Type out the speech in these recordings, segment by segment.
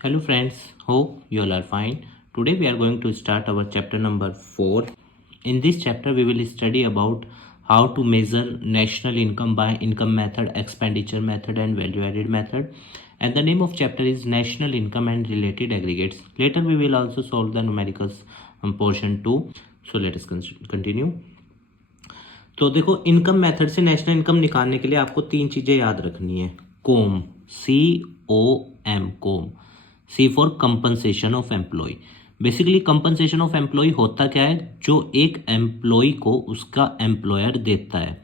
Hello friends, hope you all are fine. Today we are going to start our chapter number 4. In this chapter we will study about how to measure national income by income method, expenditure method and value added method. And the name of chapter is national income and related aggregates. Later we will also solve the numericals portion 2. So let us continue. तो देखो income method से national income निकालने के लिए आपको तीन चीजें याद रखनी है। Com, COM, com. C for compensation of employ. Basically compensation of employ होता क्या है, जो एक एम्प्लॉय को उसका एम्प्लॉयर देता है।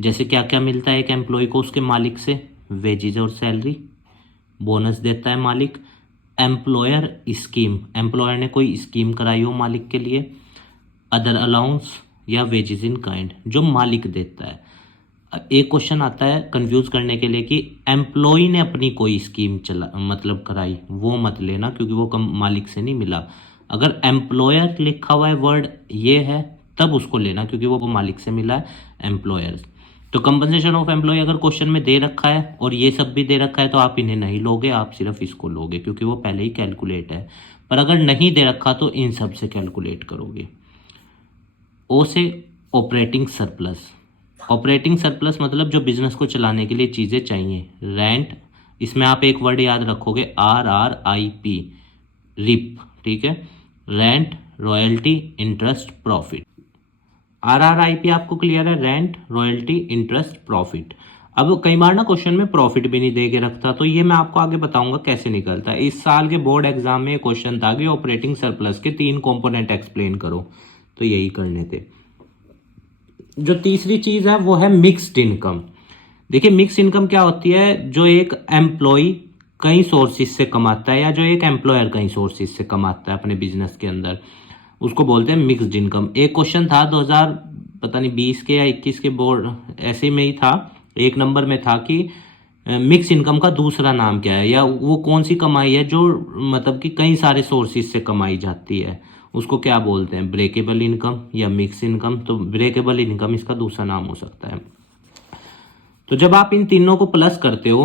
जैसे क्या क्या मिलता है एक एम्प्लॉय को उसके मालिक से, वेजेज और सैलरी, बोनस देता है मालिक, एम्प्लॉयर स्कीम, एम्प्लॉयर ने कोई स्कीम कराई हो मालिक के लिए, अदर अलाउंस या वेजेस इन काइंड जो मालिक देता है। एक क्वेश्चन आता है कंफ्यूज करने के लिए कि एम्प्लॉय ने अपनी कोई स्कीम मतलब कराई, वो मत लेना क्योंकि वो मालिक से नहीं मिला। अगर एम्प्लॉयर लिखा हुआ है वर्ड ये है तब उसको लेना क्योंकि वो मालिक से मिला है, एम्प्लॉयर। तो कंपनसेशन ऑफ एम्प्लॉय अगर क्वेश्चन में दे रखा है और ये सब भी दे रखा है तो आप इन्हें नहीं लोगे, आप सिर्फ इसको लोगे क्योंकि वो पहले ही कैलकुलेट है। पर अगर नहीं दे रखा तो इन सब से कैलकुलेट करोगे। ओ से ऑपरेटिंग सरप्लस। ऑपरेटिंग सरप्लस मतलब जो बिजनेस को चलाने के लिए चीज़ें चाहिए। रेंट, इसमें आप एक वर्ड याद रखोगे RRIP, रिप, ठीक है। Rent, royalty, interest, profit. RRIP आपको क्लियर है, रेंट, रॉयल्टी, इंटरेस्ट, प्रॉफिट। अब कई बार ना क्वेश्चन में प्रॉफिट भी नहीं दे के रखता, तो ये मैं आपको आगे बताऊंगा कैसे निकलता है। इस साल के बोर्ड एग्जाम में क्वेश्चन था कि ऑपरेटिंग सरप्लस के 3 कंपोनेंट एक्सप्लेन करो, तो यही करने थे। जो तीसरी चीज है वो है मिक्स्ड इनकम। देखिए मिक्स्ड इनकम क्या होती है, जो एक एम्प्लॉय कई सोर्सेज से कमाता है या जो एक एम्प्लॉयर कई सोर्सेज से कमाता है अपने बिजनेस के अंदर, उसको बोलते हैं मिक्स्ड इनकम। एक क्वेश्चन था 2020 के या 21 के बोर्ड ऐसे में ही था, एक नंबर में था कि मिक्स इनकम का दूसरा नाम क्या है, या वो कौन सी कमाई है जो मतलब कि कई सारे सोर्सेज से कमाई जाती है, उसको क्या बोलते हैं, ब्रेकेबल इनकम या मिक्स इनकम। तो ब्रेकेबल इनकम इसका दूसरा नाम हो सकता है। तो जब आप इन तीनों को प्लस करते हो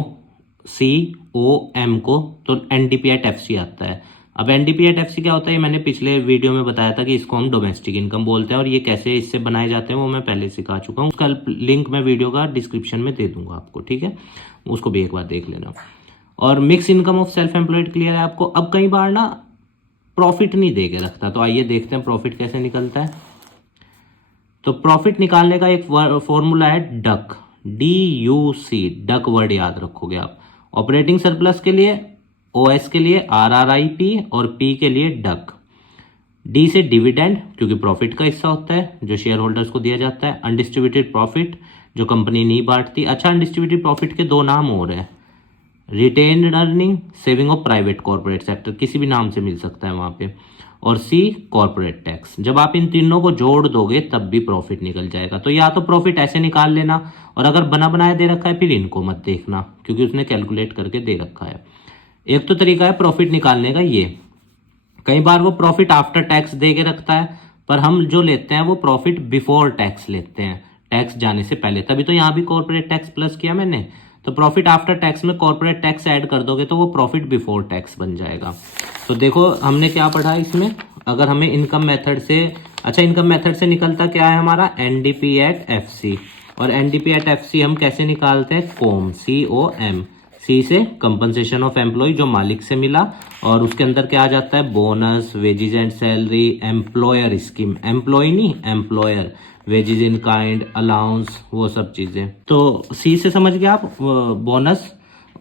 COM को, तो NDP@FC आता है। अब NDP@FC क्या होता है, मैंने पिछले वीडियो में बताया था कि इसको हम डोमेस्टिक इनकम बोलते हैं, और ये कैसे इससे बनाए जाते हैं वो मैं पहले सिखा चुका हूँ। उसका लिंक मैं वीडियो का डिस्क्रिप्शन में दे दूंगा आपको, ठीक है, उसको भी एक बार देख लेना। और mix income of self employed clear है आपको। अब कई बार ना प्रॉफिट नहीं दे के रखता, तो आइए देखते हैं प्रॉफिट कैसे निकलता है। तो प्रॉफिट निकालने का एक फॉर्मूला है डक, DUC, डक वर्ड याद रखोगे आप। ऑपरेटिंग सरप्लस के लिए, OS के लिए RRIP और P के लिए डक। D से डिविडेंड क्योंकि प्रॉफिट का हिस्सा होता है जो शेयर होल्डर्स को दिया जाता है। अनडिस्ट्रीब्यूटेड प्रॉफिट जो कंपनी नहीं बांटती। अच्छा, अनडिस्ट्रीब्यूटेड प्रॉफिट के 2 नाम और हैं, retained earning, saving of private corporate sector, किसी भी नाम से मिल सकता है वहां पे। और C कॉर्पोरेट टैक्स। जब आप इन तीनों को जोड़ दोगे तब भी प्रॉफिट निकल जाएगा। तो या तो प्रॉफिट ऐसे निकाल लेना, और अगर बना बनाया दे रखा है फिर इनको मत देखना क्योंकि उसने कैलकुलेट करके दे रखा है। एक तो तरीका है प्रॉफिट निकालने का ये, कई बार वो प्रॉफिट आफ्टर टैक्स दे के रखता है, पर हम जो लेते हैं वो प्रॉफिट बिफोर टैक्स लेते हैं, टैक्स जाने से पहले। तभी तो यहाँ भी कॉर्पोरेट टैक्स प्लस किया मैंने। तो प्रॉफिट आफ्टर टैक्स में कॉर्पोरेट टैक्स ऐड कर दोगे तो वो प्रॉफिट बिफोर टैक्स बन जाएगा। तो देखो हमने क्या पढ़ा इसमें, अगर हमें इनकम मेथड से, अच्छा इनकम मेथड से निकलता क्या है हमारा, NDP@FC। और NDP@FC हम कैसे निकालते हैं, COM। C से कंपनसेशन ऑफ एम्प्लॉय जो मालिक से मिला, और उसके अंदर क्या आ जाता है, bonus, wages and salary, employer scheme, employ नहीं employer, wages in kind, allowance, वो सब चीजें। तो C से समझ गए आप, bonus,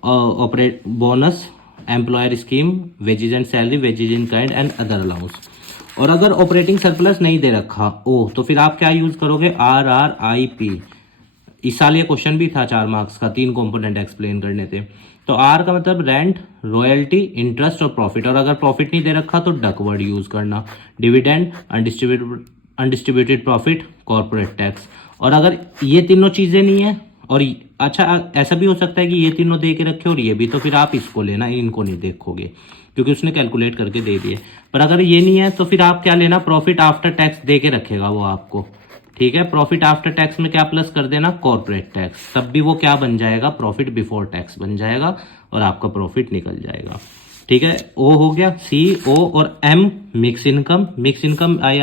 bonus, employer scheme, wages and salary, wages in kind and other allowance. और अगर ऑपरेटिंग सरप्लस नहीं दे रखा तो फिर आप क्या यूज करोगे, RRIP। इस साल ये क्वेश्चन भी था 4 मार्क्स का, 3 कंपोनेंट एक्सप्लेन करने थे। तो R का मतलब रेंट, रॉयल्टी, इंटरेस्ट और प्रॉफिट। और अगर प्रॉफिट नहीं दे रखा तो डक वर्ड यूज करना, dividend, undistributed profit, corporate tax. और अगर ये तीनों चीजें नहीं है, और अच्छा ऐसा भी हो सकता है कि ये तीनों दे के रखे और ये भी, तो फिर आप इसको लेना, इनको नहीं देखोगे क्योंकि उसने कैलकुलेट करके दे दिए। पर अगर ये नहीं है तो फिर आप क्या लेना, प्रॉफिट आफ्टर टैक्स दे के रखेगा वो आपको, ठीक है। प्रॉफिट आफ्टर टैक्स में क्या प्लस कर देना, कॉर्पोरेट टैक्स, तब भी वो क्या बन जाएगा, प्रॉफिट बिफोर टैक्स बन जाएगा और आपका प्रॉफिट निकल जाएगा। ठीक है, ओ हो गया, सी ओ और M mix income. Mix income I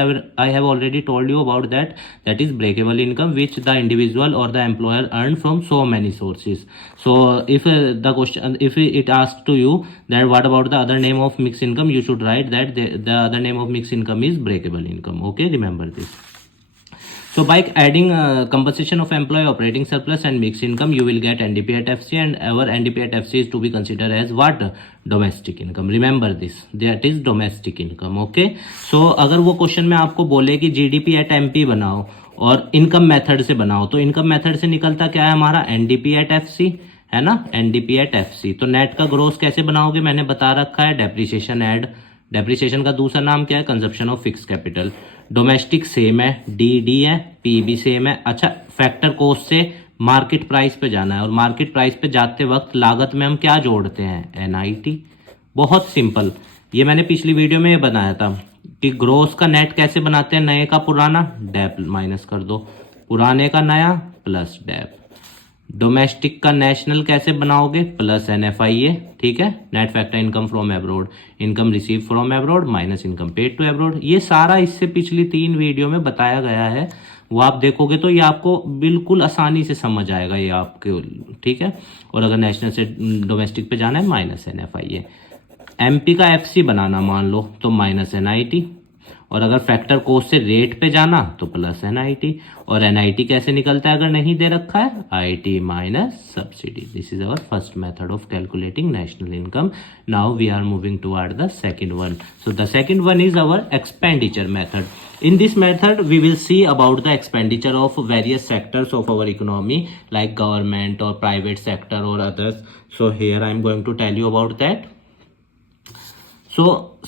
have already told you about that is breakable income which the individual और the employer earn from so many sources. So if the question if it ask to you that what about the other name of mix income, you should write that the other name of mix income is breakable income. Okay, remember this. So by adding compensation of employee operating surplus and mixed income, you will get NDP at FC, and our NDP at FC is to be considered as what? Domestic income. Remember this, that is domestic income. Okay. So अगर वो question में आपको बोले कि GDP at MP बनाओ और income method से बनाओ, तो इनकम मेथड से निकलता क्या है हमारा? NDP at FC है ना, NDP at FC. तो नेट का ग्रोस कैसे बनाओगे मैंने बता रखा है, डेप्रिसिएशन ऐड। डेप्रिसिएशन का दूसरा नाम क्या है? Consumption of fix capital. Domestic same है, डी है, पी भी सेम है। अच्छा, फैक्टर कॉस्ट से मार्केट प्राइस पे जाना है, और मार्केट प्राइस पे जाते वक्त लागत में हम क्या जोड़ते हैं? NIT। बहुत सिंपल, ये मैंने पिछली वीडियो में ये बनाया था कि ग्रोस का नेट कैसे बनाते हैं? नए का पुराना डेप माइनस कर दो, पुराने का नया प्लस डेप। डोमेस्टिक का नेशनल कैसे बनाओगे? Plus NFIA। ठीक है, net factor income from abroad, income receive from abroad minus income paid to abroad. ये सारा इससे पिछली 3 वीडियो में बताया गया है, वो आप देखोगे तो ये आपको बिल्कुल आसानी से समझ आएगा ये आपके। ठीक है, और अगर नेशनल से डोमेस्टिक पे जाना है माइनस NFIA। MP का FC बनाना मान लो तो माइनस NIT, और अगर फैक्टर कॉस्ट से रेट पे जाना तो प्लस NIT। और NIT कैसे निकलता है अगर नहीं दे रखा है? IT minus subsidy. This is our first method of calculating national income. Now we are moving toward the second one. So the second one is our expenditure method. In this method, we will see about the expenditure of various sectors of our economy, like government or private sector or others. So here I am going to tell you about that.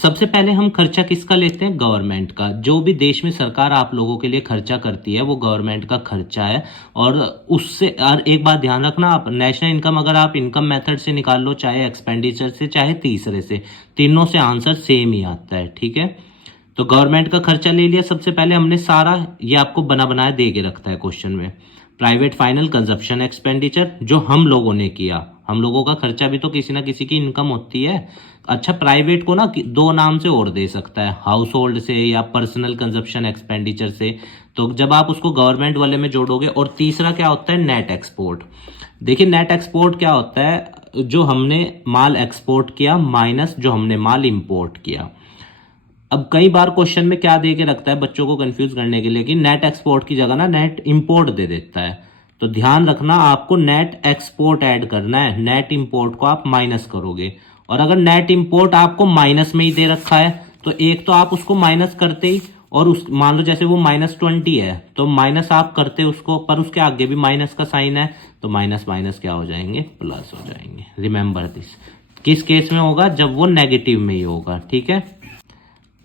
सबसे पहले हम खर्चा किसका लेते हैं? Government का. जो भी देश में सरकार आप लोगों के लिए खर्चा करती है वो गवर्नमेंट का खर्चा है. और उससे और एक बात ध्यान रखना, आप नेशनल इनकम अगर आप इनकम मेथड से निकाल लो, चाहे एक्सपेंडिचर से चाहे तीसरे से, तीनों से आंसर सेम ही आता है. ठीक है, तो गवर्नमेंट का खर्चा ले लिया सबसे पहले हमने सारा, ये आपको बना बनाया दे के रखता है क्वेश्चन में. प्राइवेट फाइनल कंजप्शन एक्सपेंडिचर जो हम लोगों ने किया, हम लोगों का खर्चा भी तो किसी ना किसी की इनकम होती है. अच्छा, प्राइवेट को ना 2 नाम से और दे सकता है, हाउस होल्ड से या पर्सनल कंजप्शन एक्सपेंडिचर से. तो जब आप उसको गवर्नमेंट वाले में जोड़ोगे, और तीसरा क्या होता है? Net export. देखिए नेट एक्सपोर्ट क्या होता है? जो हमने माल एक्सपोर्ट किया माइनस जो हमने माल इंपोर्ट किया. अब कई बार क्वेश्चन में क्या दे के रखता है बच्चों को कंफ्यूज करने के लिए कि नेट एक्सपोर्ट की जगह ना नेट इंपोर्ट दे देता है. तो ध्यान रखना, आपको नेट एक्सपोर्ट ऐड करना है, नेट इंपोर्ट को आप माइनस करोगे. और अगर नेट इंपोर्ट आपको माइनस में ही दे रखा है तो एक तो आप उसको माइनस करते ही, और उस मान लो जैसे वो -20 है तो माइनस आप करते उसको, पर उसके आगे भी माइनस का साइन है तो माइनस माइनस क्या हो जाएंगे? प्लस हो जाएंगे. Remember this. किस केस में होगा? जब वो नेगेटिव में ही होगा. ठीक है,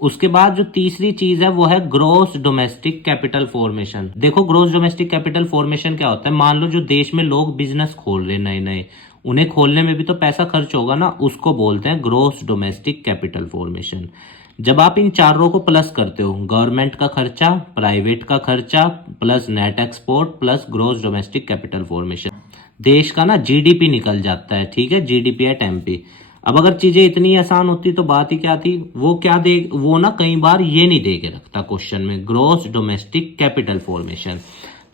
उसके बाद जो तीसरी चीज है वो है ग्रोस डोमेस्टिक कैपिटल फॉर्मेशन. देखो ग्रोस डोमेस्टिक कैपिटल फॉर्मेशन क्या होता है? मान लो जो देश में लोग बिजनेस खोल रहे नए नए, उन्हें खोलने में भी तो पैसा खर्च होगा ना, उसको बोलते हैं ग्रोस डोमेस्टिक कैपिटल फॉर्मेशन. जब आप इन चारों को प्लस करते हो, गवर्नमेंट का खर्चा, प्राइवेट का खर्चा, plus net export, plus gross domestic capital formation, देश का ना GDP निकल जाता है. ठीक है, GDP एट MP. अब अगर चीजें इतनी आसान होती तो बात ही क्या थी? वो क्या दे, वो ना कई बार ये नहीं दे के रखता क्वेश्चन में, ग्रोस डोमेस्टिक कैपिटल फॉर्मेशन.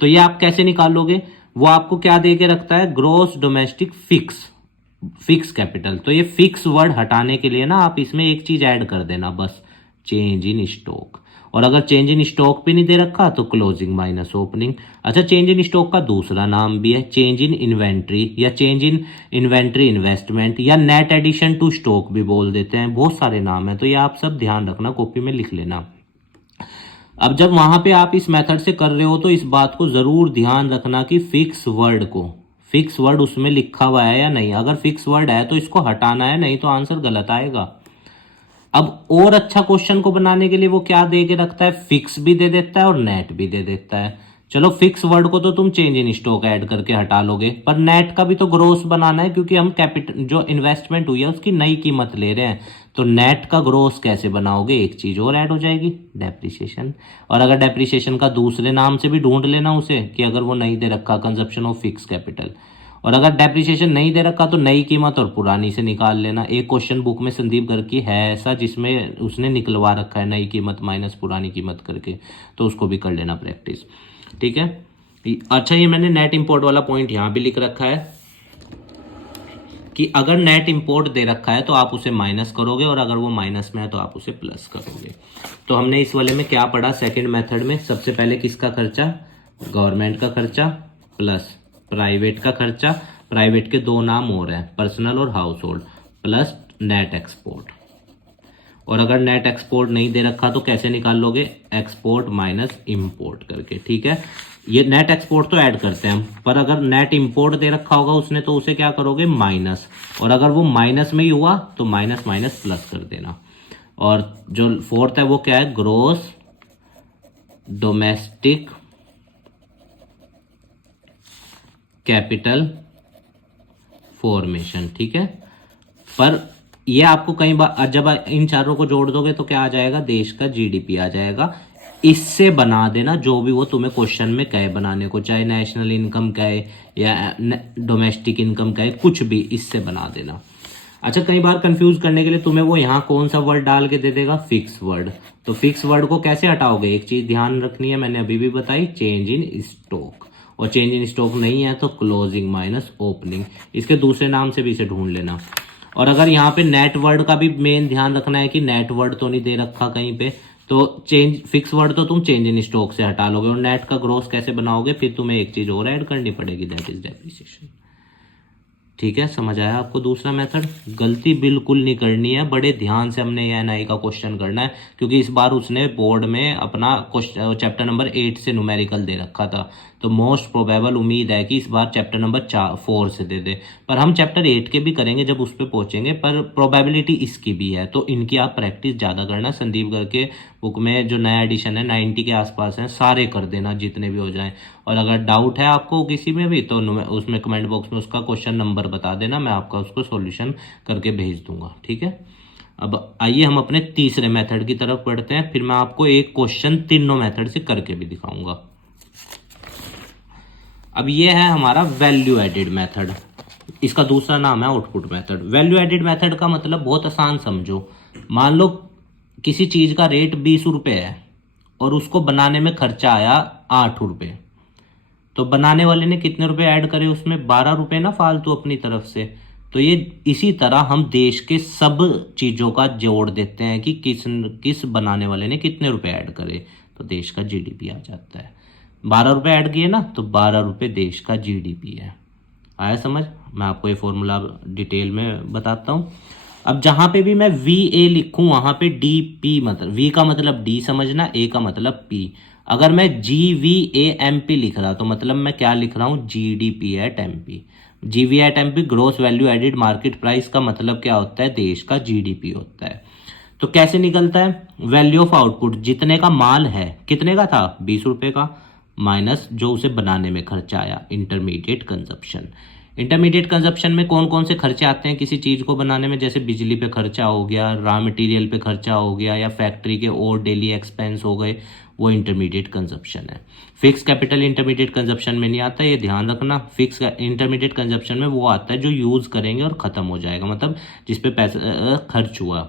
तो ये आप कैसे निकालोगे? वो आपको क्या दे के रखता है? Gross domestic fix capital. तो ये फिक्स वर्ड हटाने के लिए ना आप इसमें एक चीज ऐड कर देना बस, चेंज इन स्टॉक. और अगर चेंज इन स्टॉक भी नहीं दे रखा तो क्लोजिंग माइनस ओपनिंग. अच्छा, चेंज इन स्टॉक का दूसरा नाम भी है चेंज इन इन्वेंट्री, या चेंज इन इन्वेंट्री इन्वेस्टमेंट, या नेट एडिशन टू स्टॉक भी बोल देते हैं. बहुत सारे नाम है, तो ये आप सब ध्यान रखना, कॉपी में लिख लेना. अब जब वहां पे आप इस मेथड से कर रहे हो तो इस बात को जरूर ध्यान रखना कि फिक्स वर्ड उसमें लिखा हुआ है या नहीं. अगर फिक्स वर्ड है तो इसको हटाना है, नहीं तो आंसर गलत आएगा. अब और अच्छा क्वेश्चन को बनाने के लिए वो क्या दे के रखता है? फिक्स भी दे देता है और नेट भी दे देता है. चलो फिक्स वर्ड को तो तुम चेंज इन स्टॉक ऐड करके हटा लोगे, पर नेट का भी तो ग्रोस बनाना है, क्योंकि हम कैपिटल जो इन्वेस्टमेंट हुई है उसकी नई कीमत ले रहे हैं. तो नेट का ग्रोस कैसे बनाओगे? एक चीज और ऐड हो जाएगी, डेप्रिसिएशन. और अगर डेप्रिसिएशन का दूसरे नाम से भी ढूंढ लेना उसे, कि अगर वो नहीं दे रखा, कंजप्शन ऑफ फिक्स कैपिटल. और अगर डेप्रिसिएशन नहीं दे रखा तो नई कीमत और पुरानी से निकाल लेना। एक क्वेश्चन बुक में संदीप गर्ग की है ऐसा जिसमें उसने निकलवा रखा है नई कीमत माइनस पुरानी कीमत करके, तो उसको भी कर लेना प्रैक्टिस, ठीक है। अच्छा, ये मैंने नेट इंपोर्ट वाला पॉइंट यहाँ भी लिख रखा है कि अगर नेट इंपोर्ट दे रखा है तो आप उसे माइनस करोगे और अगर वो माइनस में है तो आप उसे प्लस करोगे। तो हमने इस वाले में क्या पढ़ा सेकंड मेथड में, सबसे पहले किसका खर्चा, गवर्नमेंट का खर्चा प्लस प्राइवेट का खर्चा, प्राइवेट के दो नाम और हैं पर्सनल और house hold, plus net export. और अगर नेट एक्सपोर्ट नहीं दे रखा तो कैसे निकाल लोगे, एक्सपोर्ट माइनस इंपोर्ट करके, ठीक है। ये नेट एक्सपोर्ट तो ऐड करते हैं हम, पर अगर नेट इंपोर्ट दे रखा होगा उसने तो उसे क्या करोगे माइनस, और अगर वो माइनस में ही हुआ तो माइनस माइनस प्लस कर देना। और जो फोर्थ है वो क्या है, ग्रोस डोमेस्टिक कैपिटल फॉर्मेशन, ठीक है। पर ये आपको कई बार जब इन चारों को जोड़ दोगे तो क्या आ जाएगा, देश का जीडीपी आ जाएगा। इससे बना देना जो भी वो तुम्हें क्वेश्चन में कहे बनाने को, चाहे नेशनल इनकम कहे या डोमेस्टिक इनकम कहे, कुछ भी इससे बना देना। अच्छा, कई बार कंफ्यूज करने के लिए तुम्हें वो यहाँ कौन सा वर्ड डाल के दे देगा, फिक्स वर्ड। तो फिक्स वर्ड को कैसे हटाओगे, एक चीज ध्यान रखनी है, मैंने अभी भी बताई, चेंज इन स्टॉक। और चेंज इन स्टॉक नहीं है तो क्लोजिंग माइनस ओपनिंग, इसके दूसरे नाम से भी इसे ढूंढ लेना। और अगर यहाँ पे नेट वर्ड का भी मेन ध्यान रखना है कि नेट वर्ड तो नहीं दे रखा कहीं पे, तो चेंज फिक्स वर्ड तो तुम चेंज इन स्टॉक से हटा लोगे। और नेट का ग्रोस कैसे बनाओगे, फिर तुम्हें एक चीज और ऐड करनी पड़ेगी, दैट इज डेप्रिसिएशन, ठीक है। समझ आया आपको दूसरा मेथड। गलती बिल्कुल नहीं करनी है, बड़े ध्यान से हमने ये एनआई का क्वेश्चन करना है, क्योंकि इस बार उसने बोर्ड में अपना चैप्टर नंबर 8 से न्यूमेरिकल दे रखा था, तो मोस्ट प्रोबेबल उम्मीद है कि इस बार चैप्टर नंबर 4 से दे दे। पर हम चैप्टर 8 के भी करेंगे जब उस पर पहुंचेंगे, पर प्रोबेबिलिटी इसकी भी है, तो इनकी आप प्रैक्टिस ज़्यादा करना। संदीप गर्ग के बुक में जो नया एडिशन है 90 के आसपास हैं, सारे कर देना जितने भी हो जाएं। और अगर डाउट है आपको किसी में भी तो उसमें कमेंट बॉक्स में उसका क्वेश्चन नंबर बता देना, मैं आपका उसको सॉल्यूशन करके भेज दूंगा, ठीक है। अब आइए हम अपने तीसरे मेथड की तरफ बढ़ते हैं, फिर मैं आपको एक क्वेश्चन तीनों मेथड से करके भी दिखाऊंगा। अब ये है हमारा वैल्यू एडिड मेथड, इसका दूसरा नाम है output method. Value added method का मतलब बहुत आसान समझो, मान लो किसी चीज का रेट 20 रुपए है और उसको बनाने में खर्चा आया 8 रुपए, तो बनाने वाले ने कितने रुपए ऐड करे उसमें, 12 रुपए ना फालतू अपनी तरफ से। तो ये इसी तरह हम देश के सब चीजों का जोड़ देते हैं कि किस बनाने वाले ने कितने रुपए ऐड करे, तो देश का जीडीपी आ जाता है। 12 रुपए ऐड किए ना तो 12 रुपए देश का जीडीपी है। आया समझ, मैं आपको ये फॉर्मूला डिटेल में बताता हूँ। अब जहां पे भी मैं वी ए लिखूं वहां पे डी पी, मतलब वी का मतलब डी समझना, ए का मतलब पी। अगर मैं G V A M P लिख रहा तो मतलब मैं क्या लिख रहा हूं, G D P at M P. G V at M P gross value added market price का मतलब क्या होता है, देश का जीडीपी होता है। तो कैसे निकलता है, वैल्यू ऑफ आउटपुट, जितने का माल है, कितने का था 20 रुपए का, माइनस जो उसे बनाने में खर्चा आया, इंटरमीडिएट कंजप्शन। इंटरमीडिएट कंजप्शन में कौन कौन से खर्चे आते हैं किसी चीज को बनाने में, जैसे बिजली पे खर्चा हो गया, रॉ मटेरियल पे खर्चा हो गया, या फैक्ट्री के और डेली एक्सपेंस हो गए, वो इंटरमीडिएट कंजप्शन है। फिक्स कैपिटल इंटरमीडिएट कंजप्शन में नहीं आता, ये ध्यान रखना। फिक्स इंटरमीडिएट कंजप्शन में वो आता है जो यूज करेंगे और खत्म हो जाएगा, मतलब जिसपे पैसा खर्च हुआ।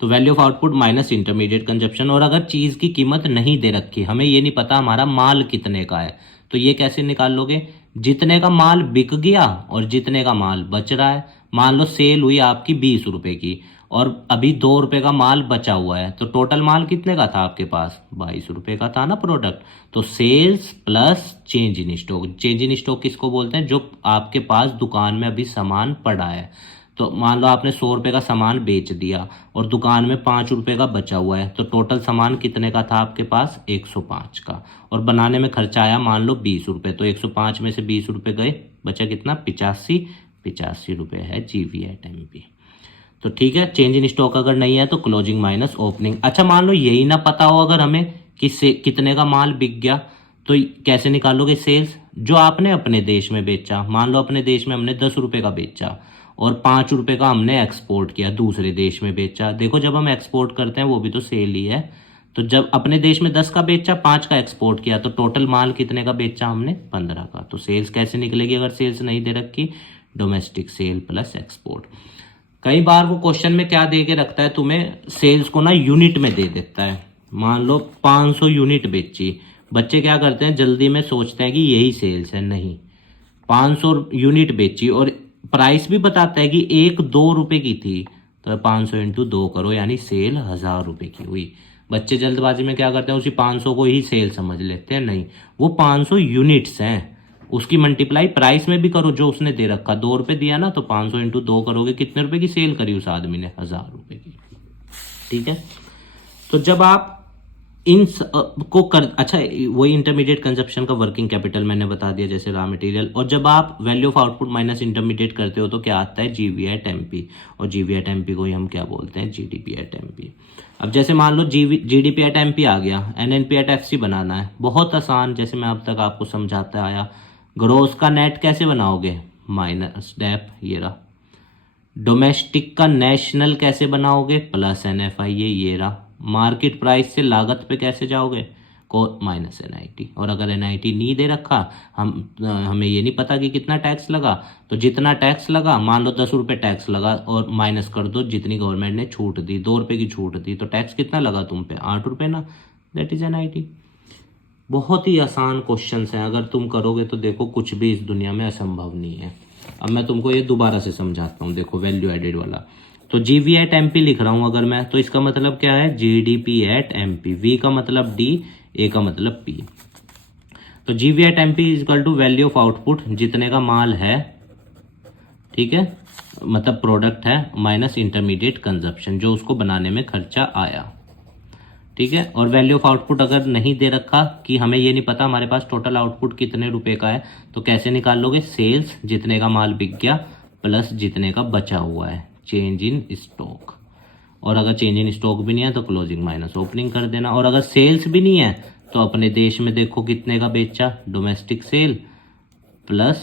तो value of output minus intermediate consumption. और अगर चीज की कीमत नहीं दे रखी, हमें ये नहीं पता हमारा माल कितने का है, तो ये कैसे निकाल लोगे, जितने का माल बिक गया और जितने का माल बच रहा है। मान लो सेल हुई आपकी 20 रुपए की और अभी 2 रुपए का माल बचा हुआ है, तो टोटल माल कितने का था आपके पास, 22 रुपए का था ना प्रोडक्ट। तो sales plus change in stock. Change in stock किसको बोलते हैं, जो आपके पास दुकान में अभी सामान पड़ा है। तो मान लो आपने 100 रुपए का सामान बेच दिया और दुकान में 5 रुपए का बचा हुआ है, तो टोटल सामान कितने का था आपके पास, 105 का, और बनाने में खर्चा आया मान लो 20 रुपए, तो 105 में से 20 रुपए गए, बचा कितना, 85 रुपए है जीवी एट एम पी। तो ठीक है, चेंज इन स्टॉक अगर नहीं है तो क्लोजिंग माइनस ओपनिंग। अच्छा, मान लो यही ना पता हो अगर हमें कि कितने का माल बिक गया, तो कैसे निकालोगे, सेल्स जो आपने अपने देश में बेचा। मान लो अपने देश में हमने 10 रुपए का बेचा और 5 रुपए का हमने एक्सपोर्ट किया, दूसरे देश में बेचा। देखो जब हम एक्सपोर्ट करते हैं वो भी तो सेल ही है, तो जब अपने देश में 10 का बेचा, 5 का एक्सपोर्ट किया, तो टोटल माल कितने का बेचा हमने? 15 का। तो सेल्स कैसे निकलेगी अगर सेल्स नहीं दे रखी? Domestic sale plus export. कई बार वो क्वेश्चन में क्या दे के रखता है तुम्हें, सेल्स को ना यूनिट में दे देता है। मान लो 500 यूनिट बेची, बच्चे क्या करते हैं जल्दी में सोचते हैं कि यही सेल्स है। नहीं, 500 यूनिट बेची और प्राइस भी बताता है कि 1-2 रुपए की थी, तो 500 इंटू 2 करो, यानी सेल 1000 रुपए की हुई। बच्चे जल्दबाजी में क्या करते हैं, उसी 500 को ही सेल समझ लेते हैं। नहीं, वो 500 यूनिट्स हैं, उसकी मल्टीप्लाई प्राइस में भी करो जो उसने दे रखा। 2 रुपए दिया ना, तो 500 इंटू 2 करोगे, कितने रुपए की सेल करी उस आदमी ने? 1000 रुपए की। ठीक है, तो जब आप इन को कर, अच्छा वही इंटरमीडिएट कंजप्शन का वर्किंग कैपिटल मैंने बता दिया, जैसे रॉ मटेरियल। और जब आप value of output minus intermediate करते हो तो क्या आता है? जीवी एट एमपी। और जीवी एट एमपी को ही हम क्या बोलते हैं? GDP at MP. अब जैसे मान लो जीडीपी एट एमपी आ गया, एनएनपी एट एफसी बनाना है, बहुत आसान, जैसे मैं अब तक आपको समझाता आया। ग्रोस का नेट कैसे बनाओगे? माइनस डेप, ये रहा। डोमेस्टिक का नेशनल कैसे बनाओगे? प्लस एनएफआई, ये रहा। मार्केट प्राइस से लागत पे कैसे जाओगे? को माइनस एनआईटी। और अगर एनआईटी नहीं दे रखा, हमें ये नहीं पता कि कितना टैक्स लगा, तो जितना टैक्स लगा, मान लो 10 रुपये टैक्स लगा, और माइनस कर दो जितनी गवर्नमेंट ने छूट दी, 2 रुपये की छूट दी, तो टैक्स कितना लगा तुम पे? 8 रुपये ना, दैट इज एनआईटी। बहुत ही आसान क्वेश्चंस हैं, अगर तुम करोगे तो देखो कुछ भी इस दुनिया में असंभव नहीं है। अब मैं तुमको ये दोबारा से समझाता हूँ, देखो वैल्यू एडेड वाला। तो जीवी एट एमपी लिख रहा हूँ अगर मैं, तो इसका मतलब क्या है? GDP at MP. वी का मतलब डी, ए का मतलब पी। तो GV at MP is equal to value of output, जितने का माल है, ठीक है, मतलब प्रोडक्ट है, माइनस इंटरमीडिएट कंजप्शन, जो उसको बनाने में खर्चा आया। ठीक है, और वैल्यू ऑफ आउटपुट अगर नहीं दे रखा, कि हमें ये नहीं पता हमारे पास टोटल आउटपुट कितने रुपए का है, तो कैसे निकाल लोगे? सेल्स, जितने का माल बिक गया, प्लस जितने का बचा हुआ है, चेंज इन स्टॉक। और अगर चेंज इन स्टॉक भी नहीं है तो क्लोजिंग माइनस ओपनिंग कर देना। और अगर सेल्स भी नहीं है तो अपने देश में देखो कितने का बेचा, डोमेस्टिक सेल प्लस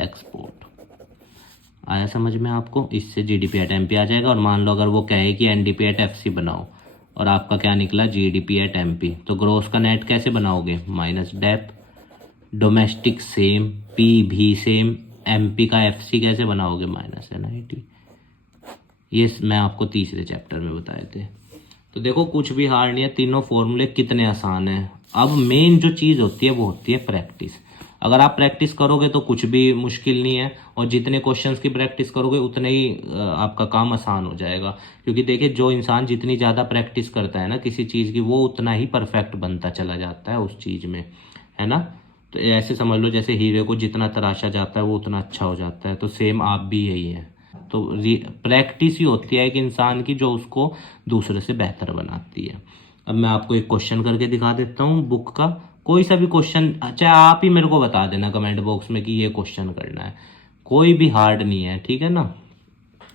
एक्सपोर्ट। आया समझ में आपको? इससे जीडीपी एट एमपी आ जाएगा। और मान लो अगर वो कहे कि एनडीपी एट एफसी बनाओ, और आपका क्या निकला? जीडीपी एट एमपी, तो ग्रोस का नेट कैसे बनाओगे? Minus dep, domestic same, P भी सेम, एमपी का एफसी कैसे बनाओगे? Minus NIT. ये मैं आपको तीसरे चैप्टर में बताए थे। तो देखो कुछ भी हार्ड नहीं है, तीनों फॉर्मूले कितने आसान हैं। अब मेन जो चीज़ होती है वो होती है प्रैक्टिस। अगर आप प्रैक्टिस करोगे तो कुछ भी मुश्किल नहीं है, और जितने क्वेश्चंस की प्रैक्टिस करोगे उतने ही आपका काम आसान हो जाएगा। क्योंकि देखिए, जो इंसान जितनी ज़्यादा प्रैक्टिस करता है ना किसी चीज़ की, वो उतना ही परफेक्ट बनता चला जाता है उस चीज़ में, है ना। तो ऐसे समझ लो जैसे हीरे को जितना तराशा जाता है वो उतना अच्छा हो जाता है, तो सेम आप भी यही है। तो प्रैक्टिस ही होती है एक इंसान की जो उसको दूसरे से बेहतर बनाती है। अब मैं आपको एक क्वेश्चन करके दिखा देता हूँ बुक का, कोई सा भी क्वेश्चन, चाहे आप ही मेरे को बता देना कमेंट बॉक्स में कि ये क्वेश्चन करना है, कोई भी हार्ड नहीं है, ठीक है ना।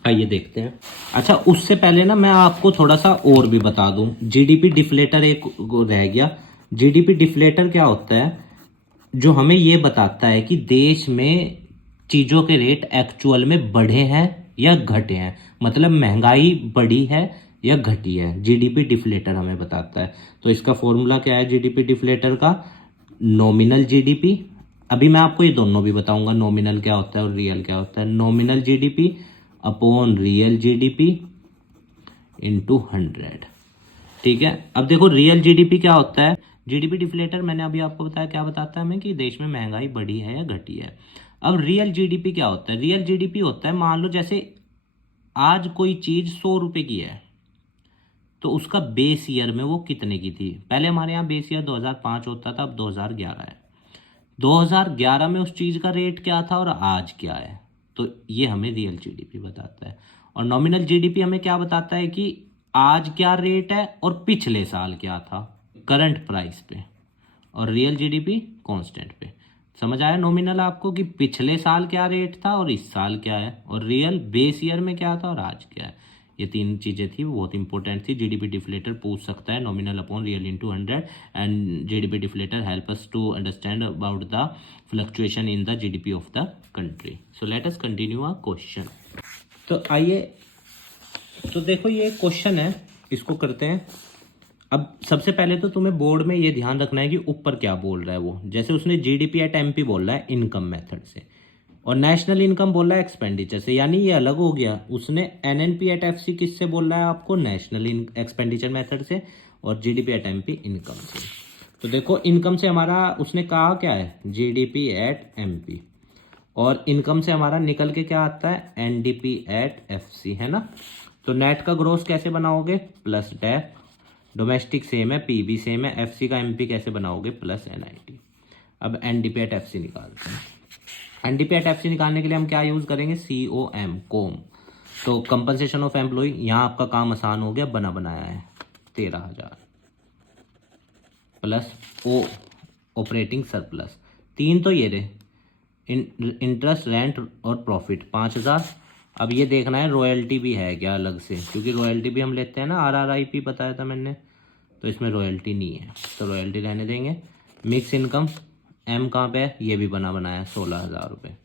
आइए देखते हैं। अच्छा, उससे पहले ना मैं आपको थोड़ा सा और भी बता दूं, जीडीपी डिफ्लेटर एक रह गया। जीडीपी डिफ्लेटर क्या होता है? जो हमें ये बताता है कि देश में चीज़ों के रेट एक्चुअल में बढ़े हैं या घटे हैं, मतलब महंगाई बढ़ी है या घटी है। जीडीपी डिफ्लेटर हमें बताता है। तो इसका फॉर्मूला क्या है जीडीपी डिफ्लेटर का? Nominal GDP. अभी मैं आपको ये दोनों भी बताऊंगा, नॉमिनल क्या होता है और रियल क्या होता है। Nominal GDP upon real GDP into 100। ठीक है, अब देखो रियल जीडीपी क्या होता है। जीडीपी डिफ्लेटर मैंने अभी आपको बताया क्या बताता है हमें, कि देश में महंगाई बढ़ी है या घटी है। अब रियल जीडीपी क्या होता है? रियल जीडीपी होता है, मान लो जैसे आज कोई चीज 100 रुपए की है, तो उसका बेस ईयर में वो कितने की थी। पहले हमारे यहाँ बेस ईयर 2005 होता था, अब 2011 है। 2011 में उस चीज का रेट क्या था और आज क्या है, तो ये हमें रियल जीडीपी बताता है। और नॉमिनल जीडीपी हमें क्या बताता है कि आज क्या रेट है और पिछले साल क्या था करंट प्राइस पे, और रियल जीडीपी कांस्टेंट पे। समझ आया नॉमिनल आपको कि पिछले साल क्या रेट था और इस साल क्या है, और रियल बेस ईयर में क्या था और आज क्या है। ये तीन चीज़ें थी, वो बहुत इंपॉर्टेंट थी। जीडीपी डिफ्लेटर पूछ सकता है nominal upon real into 100, and GDP deflator help us to understand about the fluctuation in the GDP of the country. So let us continue a question. तो आइए, तो देखो ये क्वेश्चन है, इसको करते हैं। अब सबसे पहले तो तुम्हें बोर्ड में ये ध्यान रखना है कि ऊपर क्या बोल रहा है वो। जैसे उसने जीडीपी एट एमपी बोल रहा है इनकम मेथड से, और नेशनल इनकम बोल रहा है एक्सपेंडिचर से, यानी ये अलग हो गया। उसने एनएनपी एट एफसी किससे बोल रहा है आपको, नेशनल एक्सपेंडिचर मेथड से, और जीडीपी एट एमपी इनकम से। तो देखो इनकम से हमारा उसने कहा क्या है, जीडीपी एट एमपी, और इनकम से हमारा निकल के क्या आता है, एनडीपी एट एफसी, है ना। तो नेट का ग्रोस कैसे बनाओगे, प्लस डेप, डोमेस्टिक सेम है, पीबी सेम है, एफसी का एमपी कैसे बनाओगे, प्लस एनआईटी। अब एनडीपी एट एफसी निकालते हैं। एनडीपी एट एफसी निकालने के लिए हम क्या यूज करेंगे, COM, कोम। तो कंपनसेशन ऑफ एम्प्लॉय, यहाँ आपका काम आसान हो गया, बना बनाया है 13,000, प्लस ओ ऑपरेटिंग सरप्लस, तीन तो ये रहे, इंटरेस्ट रेंट और प्रॉफिट 5,000। अब ये देखना है रॉयल्टी भी है क्या अलग से, क्योंकि रॉयल्टी भी हम लेते हैं ना, RRIP बताया था मैंने, तो इसमें रॉयल्टी नहीं है, तो रॉयल्टी रहने देंगे। मिक्स इनकम, M कहाँ पे है, ये भी बना बनाया है 16,000 रुपये।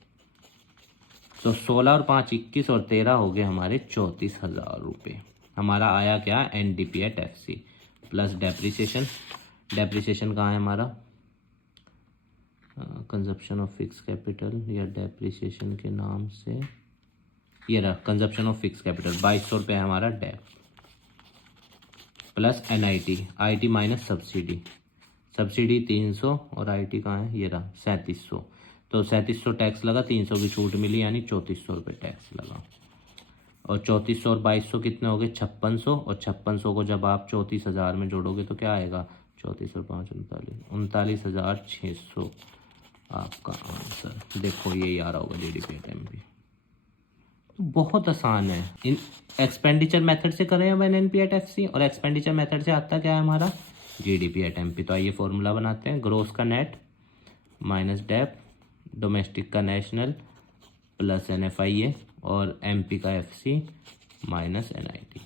तो 16 और 5 21 और 13 हो गए हमारे 34,000 रुपये। हमारा आया क्या, NDP एट FC, प्लस डेप्रिसिएशन। डेप्रिसिएशन कहाँ है हमारा, कंजप्शन ऑफ फिक्स कैपिटल, या डेप्रिसिएशन के नाम से ये रहा, कंजप्शन ऑफ फिक्स कैपिटल 2200 रुपये है हमारा dep, plus NIT, IT minus subsidy, subsidy 300, और IT कहाँ है, ये रहा 3700। तो 3700 टैक्स लगा, 300 की छूट मिली, यानी 3400 रुपये टैक्स लगा। और 3400 और 2200 कितने हो गए, 5600, और 5600 को जब आप 34,000 में जोड़ोगे तो क्या आएगा, 34 और 5 39,600 आपका आंसर। देखो यही आ रहा होगा जीडीपी एट एमपी। बहुत आसान है। इन एक्सपेंडिचर मेथड से करें अब एनएनपी एट एफसी, और एक्सपेंडिचर मेथड से आता क्या है हमारा, जीडीपी एट एमपी। तो आइए फॉर्मूला बनाते हैं, ग्रोस का नेट माइनस डेप, डोमेस्टिक का नेशनल प्लस NFIA, और एमपी का FC माइनस NIT।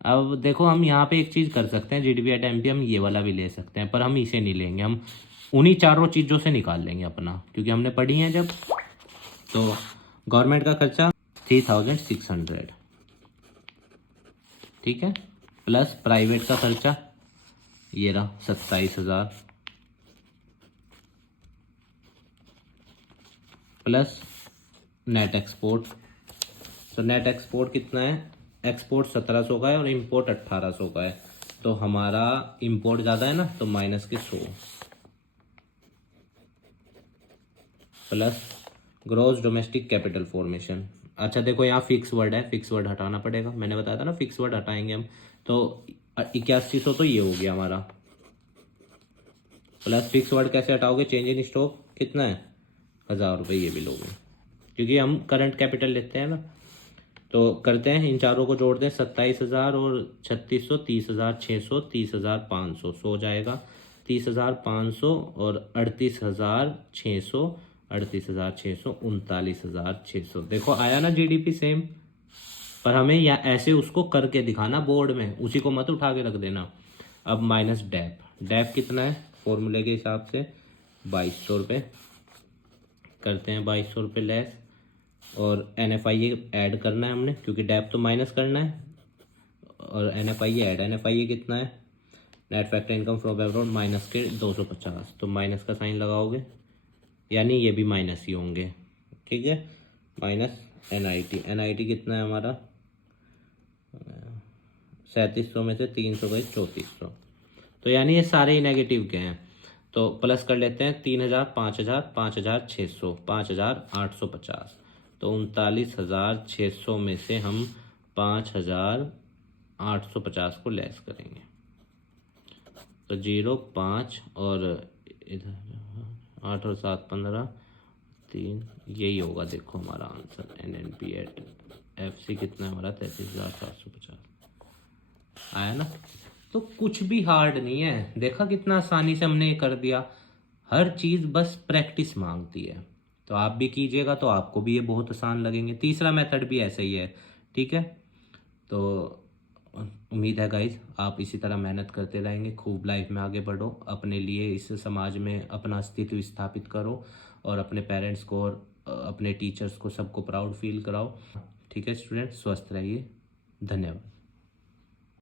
अब देखो हम यहाँ पे एक चीज़ कर सकते हैं, जीडीपी एट एमपी हम ये वाला भी ले सकते हैं, पर हम इसे नहीं लेंगे, हम उन्हीं चारों चीज़ों से निकाल लेंगे अपना, क्योंकि हमने पढ़ी हैं जब। तो गवर्नमेंट का खर्चा 3,600, ठीक है, प्लस प्राइवेट का खर्चा ये रहा 27,000, प्लस नेट एक्सपोर्ट। तो नेट एक्सपोर्ट कितना है, एक्सपोर्ट 1700 का है और इंपोर्ट 1800 का है, तो हमारा इंपोर्ट ज़्यादा है ना, तो माइनस के 100, plus gross domestic capital formation. अच्छा देखो यहाँ फिक्स वर्ड है, फिक्स वर्ड हटाना पड़ेगा, मैंने बताया था ना फिक्स वर्ड हटाएंगे हम। तो 8100 तो ये हो गया हमारा, प्लस फिक्स वर्ड कैसे हटाओगे, चेंज इन स्टॉक कितना है 1,000 रुपये, ये भी लोगे, क्योंकि हम करंट कैपिटल लेते हैं ना। तो करते हैं, इन चारों को जोड़ दें, 27,000 और 3600, 30,600, 30,500, सो जाएगा 30,500 और 38,600, 38,600, 39,600। देखो आया ना जीडीपी सेम, पर हमें या ऐसे उसको करके दिखाना बोर्ड में, उसी को मत उठा के रख देना। अब माइनस डेप, डेप कितना है फॉर्मूले के हिसाब से 2200 रुपये, करते हैं 2200 रुपये लेस, और NFIA ऐड करना है हमने, क्योंकि डेप तो माइनस करना है, और NFIA ऐड, NFIA कितना है, net factor income from abroad minus के 250, तो माइनस का साइन लगाओगे, यानी ये भी माइनस ही होंगे, ठीक है, माइनस NIT कितना है हमारा 3700 में से 300 गए 3400, तो यानी ये सारे ही नेगेटिव के हैं। तो प्लस कर लेते हैं 3,000, 5,000, 5,600, 5,850, तो 39,600 में से हम 5,850 को लेस करेंगे, तो 0 5 और इधर 8 और 7 15 3, यही होगा देखो हमारा आंसर। NNP एट FC कितना है हमारा 33,750 आया ना। तो कुछ भी हार्ड नहीं है, देखा कितना आसानी से हमने ये कर दिया। हर चीज़ बस प्रैक्टिस मांगती है, तो आप भी कीजिएगा तो आपको भी ये बहुत आसान लगेंगे। तीसरा मेथड भी ऐसा ही है, ठीक है। तो उम्मीद है गाइज आप इसी तरह मेहनत करते रहेंगे, खूब लाइफ में आगे बढ़ो, अपने लिए इस समाज में अपना अस्तित्व स्थापित करो, और अपने पेरेंट्स को और अपने टीचर्स को सबको प्राउड फील कराओ, ठीक है स्टूडेंट, स्वस्थ रहिए, धन्यवाद।